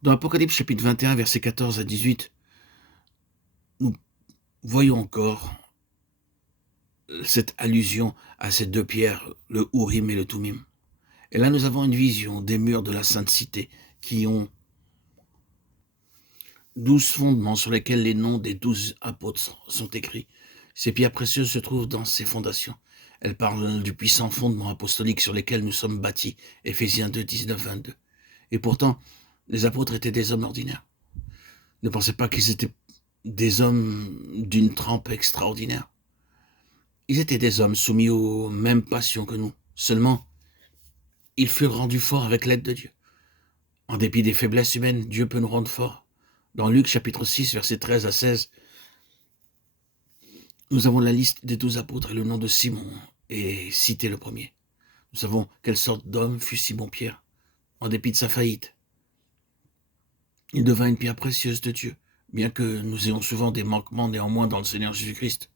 Dans Apocalypse chapitre 21, versets 14 à 18, nous voyons encore cette allusion à ces deux pierres, le Urim et le Thummim. Et là, nous avons une vision des murs de la Sainte Cité qui ont 12 fondements sur lesquels les noms des 12 apôtres sont écrits. Ces pierres précieuses se trouvent dans ces fondations. Elles parlent du puissant fondement apostolique sur lesquels nous sommes bâtis, Éphésiens 2, 19, 22. Et pourtant, les apôtres étaient des hommes ordinaires. Ne pensez pas qu'ils étaient des hommes d'une trempe extraordinaire. Ils étaient des hommes soumis aux mêmes passions que nous. Seulement, ils furent rendus forts avec l'aide de Dieu. En dépit des faiblesses humaines, Dieu peut nous rendre forts. Dans Luc chapitre 6, versets 13 à 16, nous avons la liste des 12 apôtres et le nom de Simon est cité le premier. Nous savons quelle sorte d'homme fut Simon-Pierre. En dépit de sa faillite, il devint une pierre précieuse de Dieu. Bien que nous ayons souvent des manquements néanmoins dans le Seigneur Jésus-Christ,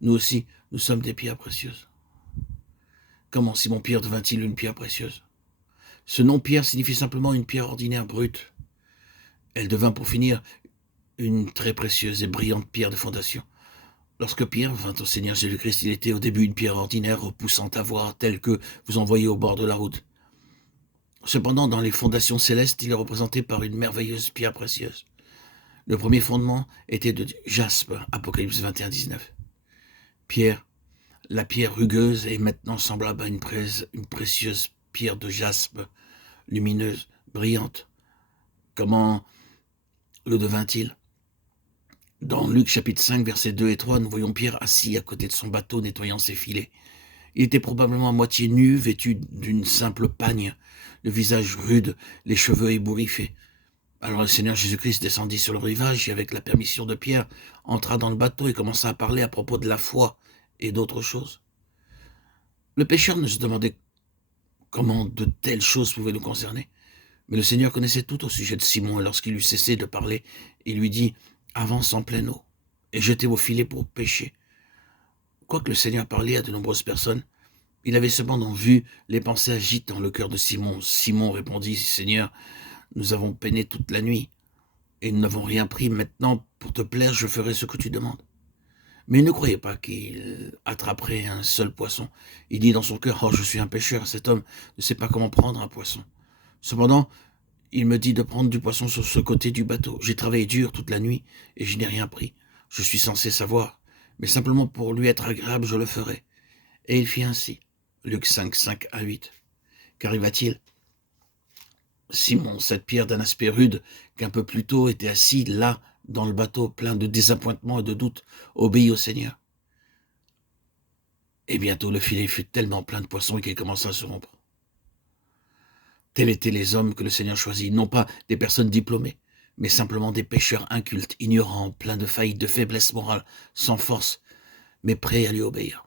nous aussi, nous sommes des pierres précieuses. Comment Simon-Pierre devint-il une pierre précieuse? Ce nom Pierre signifie simplement une pierre ordinaire brute. Elle devint pour finir une très précieuse et brillante pierre de fondation. Lorsque Pierre vint au Seigneur Jésus-Christ, il était au début une pierre ordinaire repoussant à voir, telle que vous en voyez au bord de la route. Cependant, dans les fondations célestes, il est représenté par une merveilleuse pierre précieuse. Le premier fondement était de jaspe, Apocalypse 21, 19. Pierre, la pierre rugueuse, est maintenant semblable à une précieuse pierre de jaspe, lumineuse, brillante. Comment le devint-il? Dans Luc chapitre 5, versets 2 et 3, nous voyons Pierre assis à côté de son bateau nettoyant ses filets. Il était probablement à moitié nu, vêtu d'une simple pagne, le visage rude, les cheveux ébouriffés. Alors le Seigneur Jésus-Christ descendit sur le rivage et avec la permission de Pierre, entra dans le bateau et commença à parler à propos de la foi et d'autres choses. Le pécheur ne se demandait comment de telles choses pouvaient nous concerner. Mais le Seigneur connaissait tout au sujet de Simon, et lorsqu'il eut cessé de parler, il lui dit « Avance en pleine eau, et jetez vos filets pour pêcher. » Quoique le Seigneur parlait à de nombreuses personnes, il avait cependant vu les pensées agitant le cœur de Simon. Simon répondit « Seigneur, nous avons peiné toute la nuit, et nous n'avons rien pris. Maintenant, pour te plaire, je ferai ce que tu demandes. » Mais il ne croyait pas qu'il attraperait un seul poisson. Il dit dans son cœur « Oh, je suis un pêcheur, cet homme ne sait pas comment prendre un poisson. » Cependant, il me dit de prendre du poisson sur ce côté du bateau. J'ai travaillé dur toute la nuit et je n'ai rien pris. Je suis censé savoir, mais simplement pour lui être agréable, je le ferai. Et il fit ainsi. Luc 5, 5 à 8. Qu'arriva-t-il? Simon, cette pierre d'un aspect rude, qu'un peu plus tôt était assis là, dans le bateau, plein de désappointements et de doutes, obéit au Seigneur. Et bientôt le filet fut tellement plein de poissons qu'il commença à se rompre. Tels étaient les hommes que le Seigneur choisit, non pas des personnes diplômées, mais simplement des pécheurs incultes, ignorants, pleins de faillites, de faiblesse morale, sans force, mais prêts à lui obéir.